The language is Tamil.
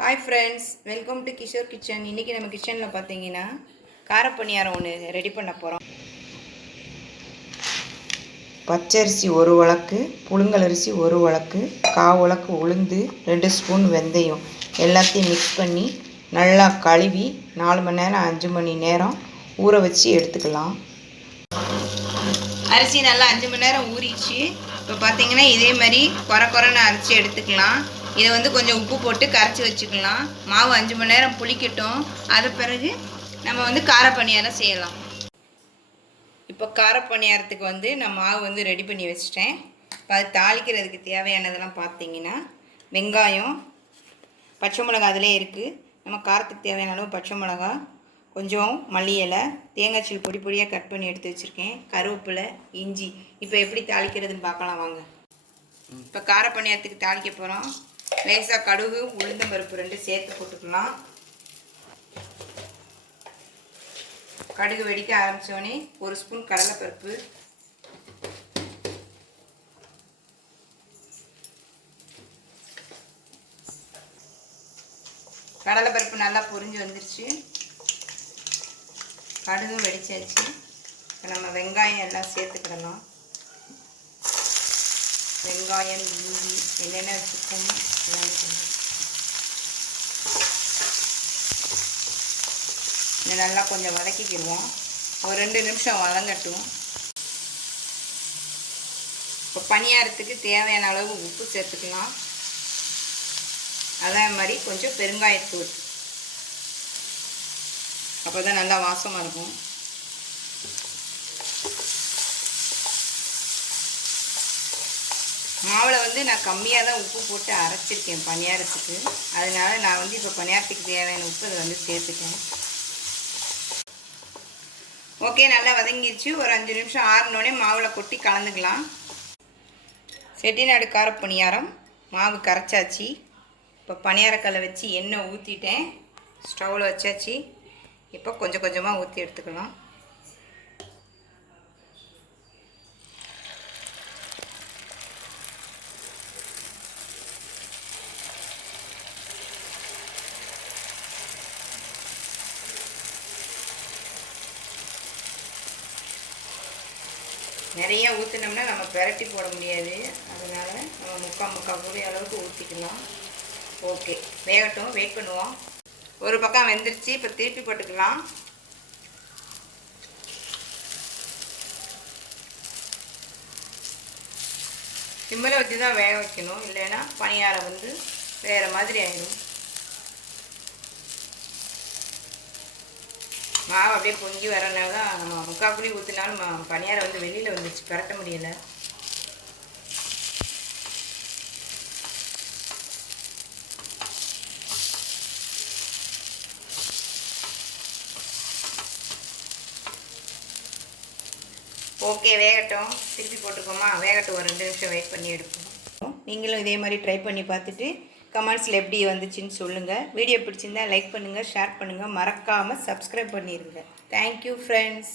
Hi friends, welcome to Kishore kitchen. இன்றைக்கி நம்ம கிச்சனில் பார்த்தீங்கன்னா காரப்பணியாரம் ஒன்று ரெடி பண்ண போகிறோம். பச்சரிசி ஒரு உலக்கு, புழுங்கலரிசி ஒரு உலக்கு, உலக்கு உளுந்து, 2 ஸ்பூன் வெந்தயம் எல்லாத்தையும் மிக்ஸ் பண்ணி நல்லா கழுவி 4 மணி நேரம் 5 மணி நேரம் ஊற வச்சு எடுத்துக்கலாம். அரிசி நல்லா 5 மணி நேரம் ஊறிச்சு. இப்போ பார்த்தீங்கன்னா இதே மாதிரி குறைன்னு அரைச்சி எடுத்துக்கலாம். இதை கொஞ்சம் உப்பு போட்டு கரைச்சி வச்சுக்கலாம். மாவு 5 மணி நேரம் புளிக்கட்டும். அது பிறகு நம்ம காரப்பணியாரம் செய்யலாம். இப்போ காரப்பணியாரத்துக்கு நான் மாவு ரெடி பண்ணி வச்சிட்டேன். இப்போ அது தாளிக்கிறதுக்கு தேவையானதெல்லாம் பார்த்தீங்கன்னா வெங்காயம், பச்சை மிளகா அதிலே இருக்குது. நம்ம காரத்துக்கு தேவையான அளவு பச்சை மிளகா, கொஞ்சம் மல்லி இலை, தேங்காய் சீல் பொடி பொடியாக கட் பண்ணி எடுத்து வச்சுருக்கேன், கருவேப்பிலை, இஞ்சி. இப்போ எப்படி தாளிக்கிறதுன்னு பார்க்கலாம் வாங்க. இப்போ காரப்பணியாரத்துக்கு தாளிக்க போகிறோம். லேசாக கடுகு, உளுந்தம் பருப்பு 2 சேர்த்து போட்டுக்கலாம். கடுகு வெடிக்க ஆரம்பித்தோடனே 1 ஸ்பூன் கடலைப்பருப்பு, கடலைப்பருப்பு நல்லா பொரிஞ்சு வந்துருச்சு. கடுகும் வெடிச்சாச்சு. இப்போ நம்ம வெங்காயம் எல்லாம் சேர்த்துக்கிடலாம். வெங்காயம், இஞ்சி என்னென்ன வச்சுக்கோமோ எல்லாமே கொஞ்சம் இதை நல்லா கொஞ்சம் வதக்கிக்கிடுவோம். ஒரு 2 நிமிஷம் வதங்கட்டும். இப்போ பணியாரத்துக்கு தேவையான அளவு உப்பு சேர்த்துக்கலாம். அதே மாதிரி கொஞ்சம் பெருங்காயத்தூள், அப்போ தான் நல்லா வாசமாக இருக்கும். மாவில் நான் கம்மியாக தான் உப்பு போட்டு அரைச்சிருக்கேன் பணியாரத்துக்கு. அதனால் நான் இப்போ பணியாரத்துக்கு தேவையான உப்பு அதை சேர்த்துட்டேன். ஓகே, நல்லா வதங்கிடுச்சு. ஒரு 5 நிமிஷம் ஆறினோடனே மாவில் கொட்டி கலந்துக்கலாம். செட்டிநாடு காரப்பணியாரம் மாவு கரைச்சாச்சு. இப்போ பணியாரக்கல்லை வச்சு எண்ணெய் ஊற்றிட்டேன். ஸ்டவ்வில் வச்சாச்சு. இப்போ கொஞ்சம் கொஞ்சமாக ஊற்றி எடுத்துக்கலாம். நிறைய ஊற்றினோம்னா நம்ம பெரட்டி போட முடியாது. அதனால் நம்ம முக்கால் கூடிய அளவுக்கு ஊற்றிக்கலாம். ஓகே, வேகட்டும், வெயிட் பண்ணுவோம். ஒரு பக்கம் வெந்துருச்சு. இப்போ திருப்பி போட்டுக்கலாம். சிம்மில் வச்சு தான் வேக வைக்கணும், இல்லைன்னா பணியாரம் வேறு மாதிரி ஆகிடும். மாவு அப்படியே பொங்கி வரனால தான் நம்ம முக்கால் புளி ஊற்றினாலும் பணியாரம் வெளியில் வந்துச்சு, பரட்ட முடியலை. ஓகே, வேகட்டும். திருப்பி போட்டுக்கோமா, வேகட்டும். ஒரு 2 நிமிஷம் வெயிட் பண்ணி எடுப்போம். நீங்களும் இதே மாதிரி ட்ரை பண்ணி பார்த்துட்டு கமெண்ட்ஸில் எப்படி வந்துச்சுன்னு சொல்லுங்கள். வீடியோ பிடிச்சிருந்தால் லைக் பண்ணுங்கள், ஷேர் பண்ணுங்கள், மறக்காமல் சப்ஸ்கிரைப் பண்ணிடுங்க. Thank you friends.